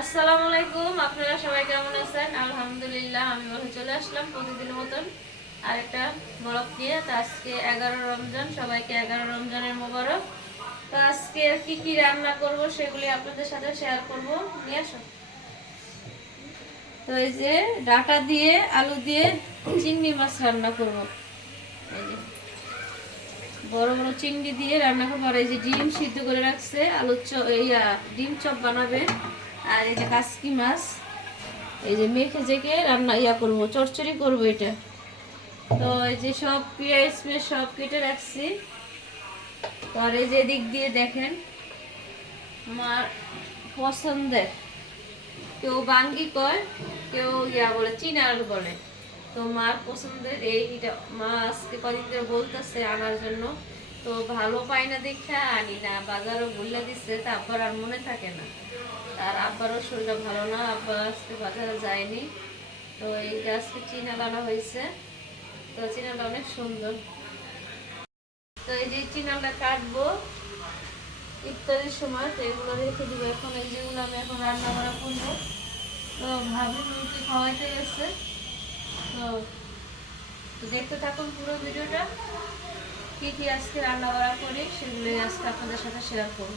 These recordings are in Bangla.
আসসালামু আলাইকুম, আপনারা সবাই কেমন আছেন? আলহামদুলিল্লাহ, আমি বলে চলে আসলাম প্রতিদিনের মতন আরেকটা বরফ দিয়ে। তো আজকে এগারো রমজান, সবাইকে এগারো রমজানের মোবারক। তো আজকে কি কি রান্না করব সেগুলি আপনাদের সাথে শেয়ার করব। নিয়ে আসো। তো এই যে ডাটা দিয়ে, আলু দিয়ে চিংড়ি মাছ রান্না করব। এই বড় বড় চিংড়ি দিয়ে রান্না করব। আর এই যে ডিম সিদ্ধ করে রাখছে চপ ইয়া, ডিম চপ বানাবে। আর যে কাসকি মাছ, এই যে মেখে জেকে রান্না ইয়া করব, চচ্চড়ি করব এটা। তো এই যে সব পেঁয়াজ পেঁয়াজ সব কেটে রাখছি। তো এই যে দিক দিয়ে দেখেন, আমার পছন্দের, কেউ বাঙ্গি কয়, কেউ ইয়া বলে চীনা আলু বলে। তো মার পছন্দের এইটা মা আজকে কদিন ধরে বলতেছে আনার জন্য। তো ভালো পাই না দেখা আনি না, বাজারও বললে দিচ্ছে তারপর আর মনে থাকে না। আর আব্বারও শরীরটা ভালো না, আব্বা আজকে বাজারে যায়নি। তো এইটা আজকে চিনা আনা হয়েছে, তো চিনাটা অনেক সুন্দর। তো এই যে চিনাটা কাটবো ইফতারের সময়, তো এগুলো রেখে দিব এখন। এই যেগুলো আমি এখন রান্না বান্না করব। তো ভাবি মুরগি খাওয়াইতে গেছে। তো দেখতে থাকুন পুরো ভিডিওটা। কি কি আজকে রান্না বান্না করি, সেগুলোই আজকে আপনাদের সাথে শেয়ার করব।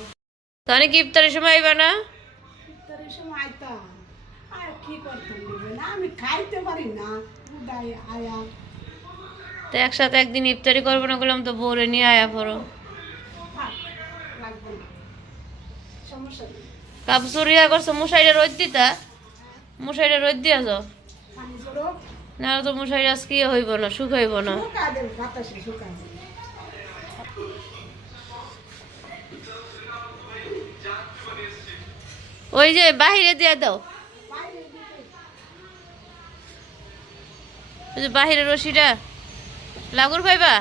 তো অনেক ইফতারের সময় আইবা না? সময় আইতাম। আর কি করতাম না? আমি খাইতে পারি না। উদাই আয়া। তো একসাথে একদিন ইফতারি করব না বললাম তো বলে নিয়ে আয়া পড়ো। কাপড় ইয়া করছ মশাইটা রোদ দিতা। মশাইটা রোদ দিয়া যাও না তো মশাইটা আজকে ইয়ে হইব না সুখ হইব না শুকা দেবে বাতাসে শুকা দেবে ওই যে বাহিরে দিয়ে দাও। ওই যে বাহিরে রশিটা। লাগুর পাইবা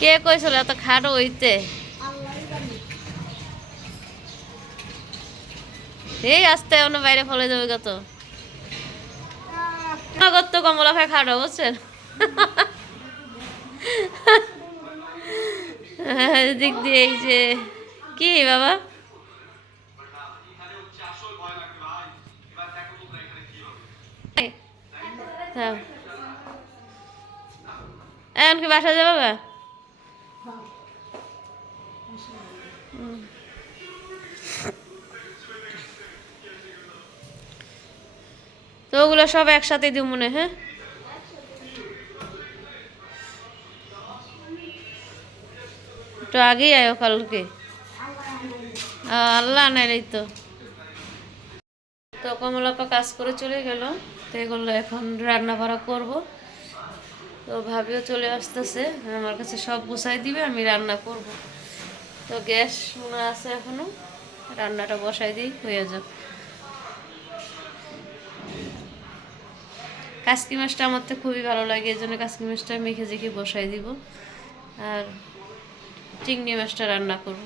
কে কইছিল এত খাটো হইতে? এই আস্তে অন্য বাইরে ফলে যাবে কত নগদ তো কমলা খায় খারাপ বুঝছেন দিক দিয়ে এই যে, কি বাবা? থাম। এখন কি বাসা যাবে বা তো ওগুলো সব একসাথে দিব মনে হ্যাঁ একটু আগেই আয়ো কালকে। আল্লাহ নাই তো। তো কমলাপা কাজ করে চলে গেল, তো এগুলো এখন রান্না বাড়া করব। তো ভাবিও চলে আসতেছে, আমার কাছে সব গুছাই দিবে, আমি রান্না করব। তো গ্যাস মনে আছে এখনও, রান্নাটা বসাই দিই, হয়ে যাক। কাসকি মাছটা আমার তো খুবই ভালো লাগে এই জন্য কাসকি মাছটা মেখে জেখে বসাই দিব। আর চিংড়ি মাছটা রান্না করব।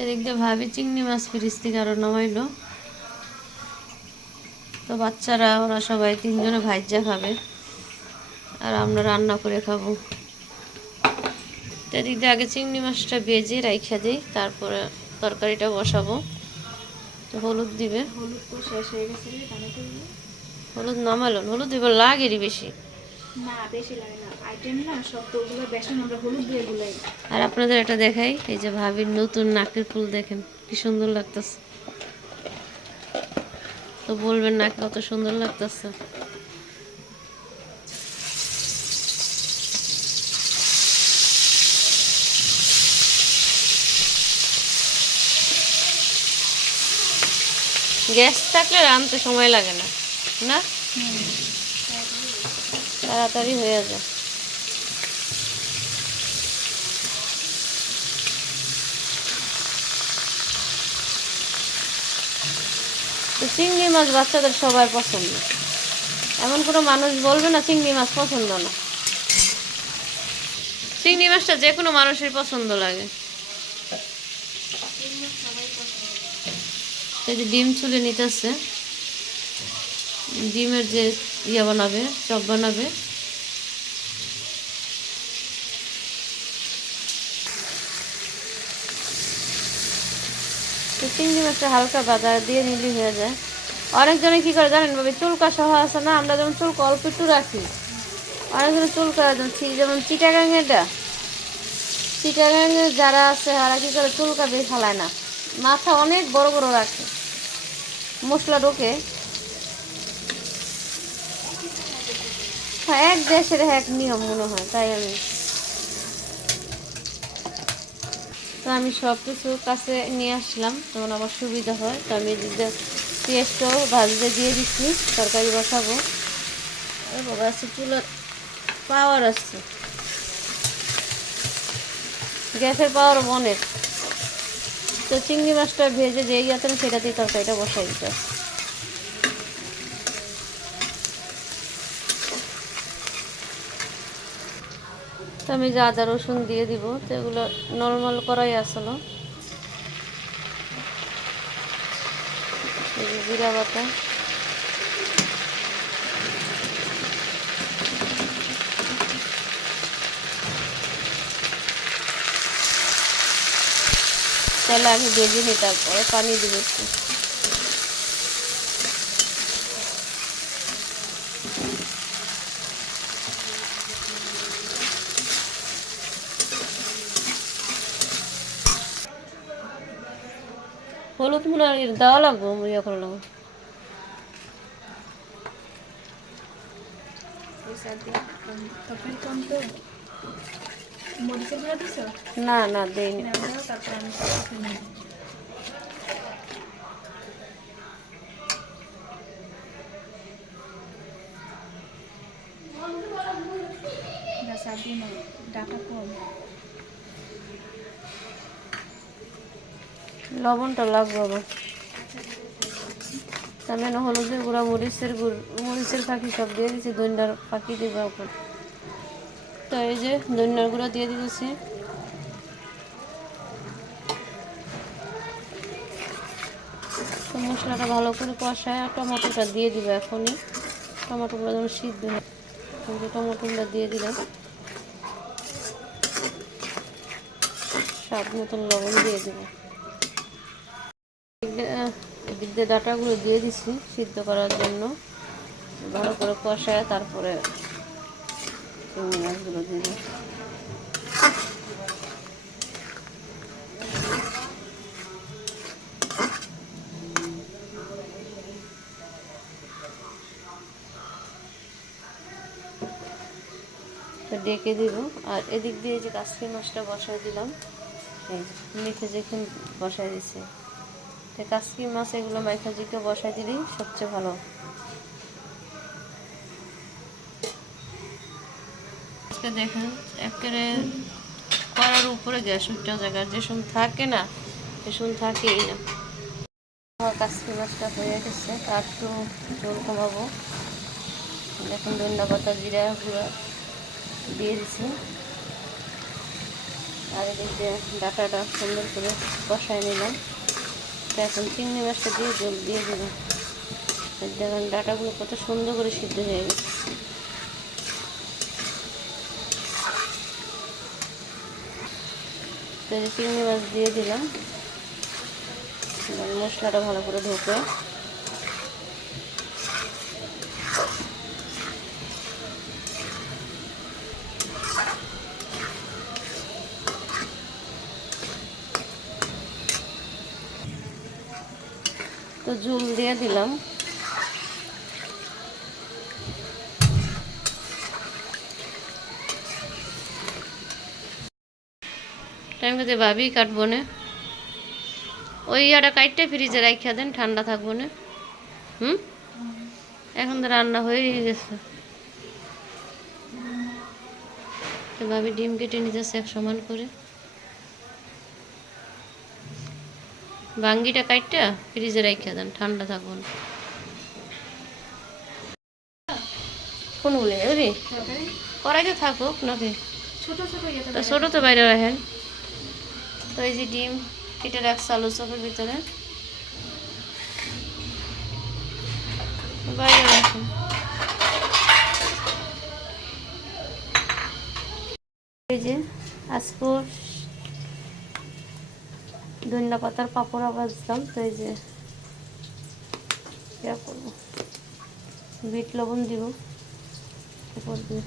এদিক দিয়ে ভাবি চিংড়ি মাছ ফ্রিজ থেকে আরও নামাইলো। তো বাচ্চারা, ওরা সবাই তিনজনে ভাইজা খাবে। আর আমরা রান্না করে খাব। এদিক দিয়ে আগে চিংড়ি মাছটা ভেজে রাইখা দিই, তারপরে তরকারিটা বসাবো। তো হলুদ দিবে। হলুদ তো শেষ হয়ে গেছে। হলুদ নামালো হলুদ দিবে লাগেরই বেশি। না বেশি লাগে না। আইটেম না সব তো ওগুলো বেসন আমরা হলুদ দিয়ে গুলাই। আর আপনাদের এটা দেখাই এই যে ভাবির নতুন নাকের ফুল দেখেন কি সুন্দর লাগতেছে। তো বলবেন নাক কত সুন্দর লাগতেছে। গ্যাস থাকলে রানতে সময় লাগে না না? তাড়াতাড়ি হয়ে যায় তো চিংড়ি মাছ বাচ্চাদের সবার পছন্দ। এমন কোনো মানুষ বলবে না চিংড়ি মাছ পছন্দ না। চিংড়ি মাছটা যে কোনো মানুষের পছন্দ লাগে। এই ডিম চুলে নিতেছে, ডিমের যে ইয়ে বানাবে, চপ বানাবে। চিংড়ি মাছটা হালকা বাজার দিয়ে নিলি হয়ে যায়। অনেকজনে কি করে জানেন ভাবে, চুলকা সহ আছে না, আমরা যেমন চুলকা অল্প একটু রাখি। অনেকজনে চুলকা যেমন চিটাগাং এটা। চিটাগাং যারা আছে, তারা কি করে চুলকা বেশ ফালায় না। মাথা অনেক বড় বড় রাখে। মশলা ঢোকে। হ্যাঁ এক দেশের এক নিয়ম মনে হয়, তাই আমি। তো আমি সব কিছু কাছে নিয়ে আসলাম, তখন আমার সুবিধা হয়, তো আমি এদিকে পেঁয়াজটাও ভাজতে দিয়ে দিচ্ছি, তরকারি বসাবো। বাবা চুলার পাওয়ার আসছে। গ্যাসের পাওয়ার অনেক তো চিংড়ি মাছটা ভেজে যেই আছে না সেটা দিয়ে তরকারিটা বসাই দিতে। তো আমি যা আদা রসুন দিয়ে দিব, তো এগুলো নর্মাল করাই আসলো জিরা বাটা তেলে আগে ভেজে নিই, তারপরে পানি দিব একটু। হলুদ মনে হয় দেওয়া লাগবো ইয়ে করে লাগবো তো। মরিচের গুঁড়া দিছ? না না দেয়নি তারপর আমি দিই। ডাটা কম। লবণটা লাগবে আবার। তার মানে হলুদের গুঁড়া মরিচের গুঁড় মরিচের পাখি সব দিয়ে দিচ্ছি দইন্ডার পাখি দিবে তো এই যে দইন্ডার গুঁড়া দিয়ে দিতেছি। মশলাটা ভালো করে কষায় আর টমেটোটা দিয়ে দিবে এখনই। টমেটোগুলো যেন সিদ্ধ হয়। যে দিয়ে দিলাম। স্বাদ মতন লবণ দিয়ে দেবো। এদিক দিয়ে ডাটাগুলো দিয়ে দিছি সিদ্ধ করার জন্য। ভালো করে কষায় তারপরে মাছগুলো ডেকে দিব। আর এদিক দিয়ে যে কাশ্মীর মাছটা বসাই দিলাম মেখে যেখান বসাই দিছি তো কাশ্মীর মাছ এগুলো মাইখা জিকে বসাই দিলেই সবচেয়ে ভালো। আজকে দেখেন, একেবারে করার উপরে গ্যাস উঠটা জায়গা যে সময় থাকে না সে সময় থাকেই না। আমার কাশ্মীর মাছটা হয়ে গেছে তার একটু ঝোল কমাবো। দেখুন ধন্যা পাতা জিরা গুঁড়া দিয়ে দিছি। আর এদিকে ডাটাটা সুন্দর করে কষায় নিলাম। তো এখন চিংড়ি মাছটা দিয়ে জল দিয়ে দিলাম। দেখেন, ডাটাগুলো কত সুন্দর করে সিদ্ধ হয়ে গেছে। তো চিংড়ি মাছ দিয়ে দিলাম। মশলাটা ভালো করে ঢোকে। তো ঝুল দিয়ে দিলাম। টাইম কাছে ভাবি কাটবো না। ওই ইয়াটা কাটতে ফ্রিজে রাখিয়া দেন ঠান্ডা থাকব না। হুম? এখন তো রান্না হয়ে গেছে। ভাবি ডিম কেটে নিতেছে এক সমান করে। বাঙ্গিটা কাটটা ফ্রিজে রাখিয়া দেন ঠান্ডা থাকব না। কোনগুলো কড়াইতে থাকুক নাকি? ছোট ছোট ছোটো তো বাইরে রাখেন। তো এই যে ডিম কেটে রাখছে আলু চপের ভিতরে। বাইরে রাখো। যে আজকে ধনিয়া পাতার পাপড়া ভাজতাম তো এই যে করব। বিট লবণ দিব। উপর দিয়ে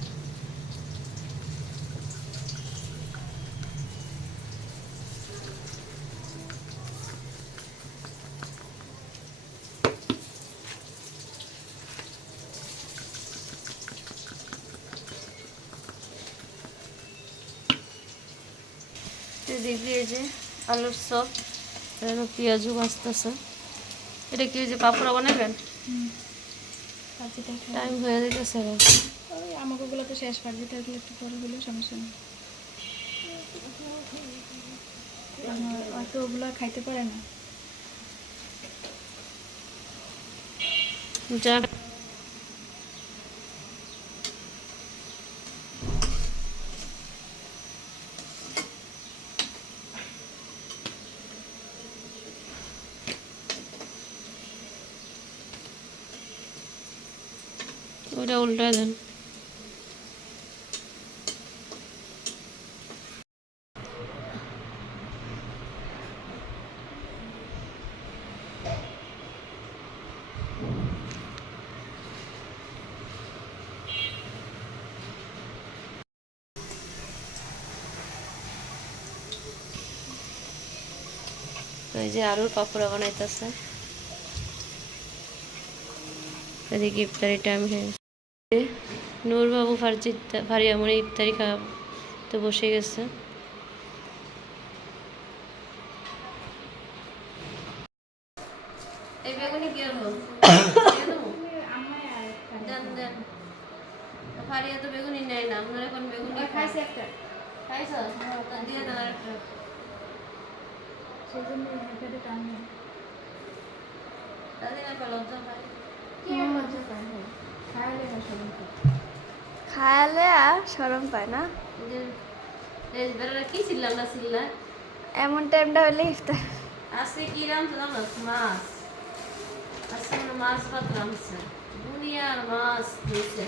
এদিক দিয়ে যে আলুর চপ এখানে পেঁয়াজও ভাজতেছে এটা কি যে পাপড়া বানাবেন টাইম হয়ে যেতেছে। ওই আমাকেগুলো তো শেষ ভাজিটা দিলে একটু পরে হলেও সমস্যা নেই। আমার অত ওগুলো খাইতে পারে না। যা ওটা উল্টা দেন এই যে আলুর পাপড়া বানাইতেছে এদিকে ইফতারি টাইম হয়ে গেছে। নূরবাবু ফার্জি ফারিয়ামণি ইফতারি খাওয়াতে বসে গেছে। কি তো নেয় না আপনারা এখন বেগুনি খাইছে একটা। খাইছো? তা দিয়ে দেন একটা খায়ালে আর সরম পায়। না। কি ছিলাম না ছিল্লা এমন টাইমটা হলে ইফতার। আজকে কি রামছে জানো? মাছ। আজকে মানে মাছ ভাত রামছে দুনিয়ার মাছ দিয়েছে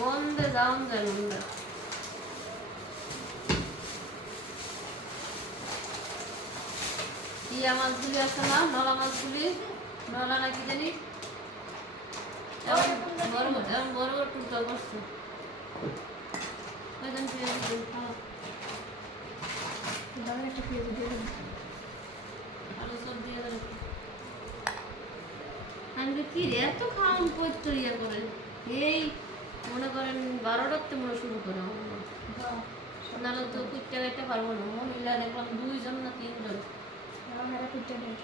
বন্ধে যাওন যায় বন্ধে ইয়া মাছগুলি আছে না? নলা মাছগুলি? নলা নাকি জানি এমন বড় বড় এমন বড় বড় টুকটা করছে পেঁয়াজ দিন দাদা একটা পেঁয়াজ দিয়ে দেবেন আলু সব দিয়ে দেবে আমি কি রে এত খাওয়ান করতো ইয়ে করে? এই মনে করেন বারোটাতে মনে শুরু করে। নাহলে তো কুইটা গাইতে পারব না। মহিলা দেখলাম দুইজন না তিনজন। আমার কুইটা দেয়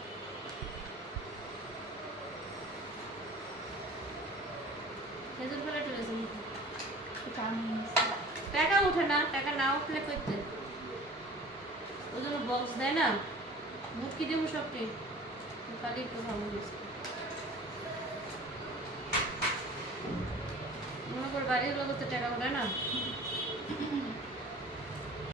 খেজুর ফেলে চলেছে মুখে। কাম টাকা উঠে না, টাকা না উঠলে করতে ওই জন্য বক্স দেয় না বুক কি দেবো সবটি। কালি একটু ভালো হয়েছে। মনে কর বাড়ির লোক তো টাকা উঠে না।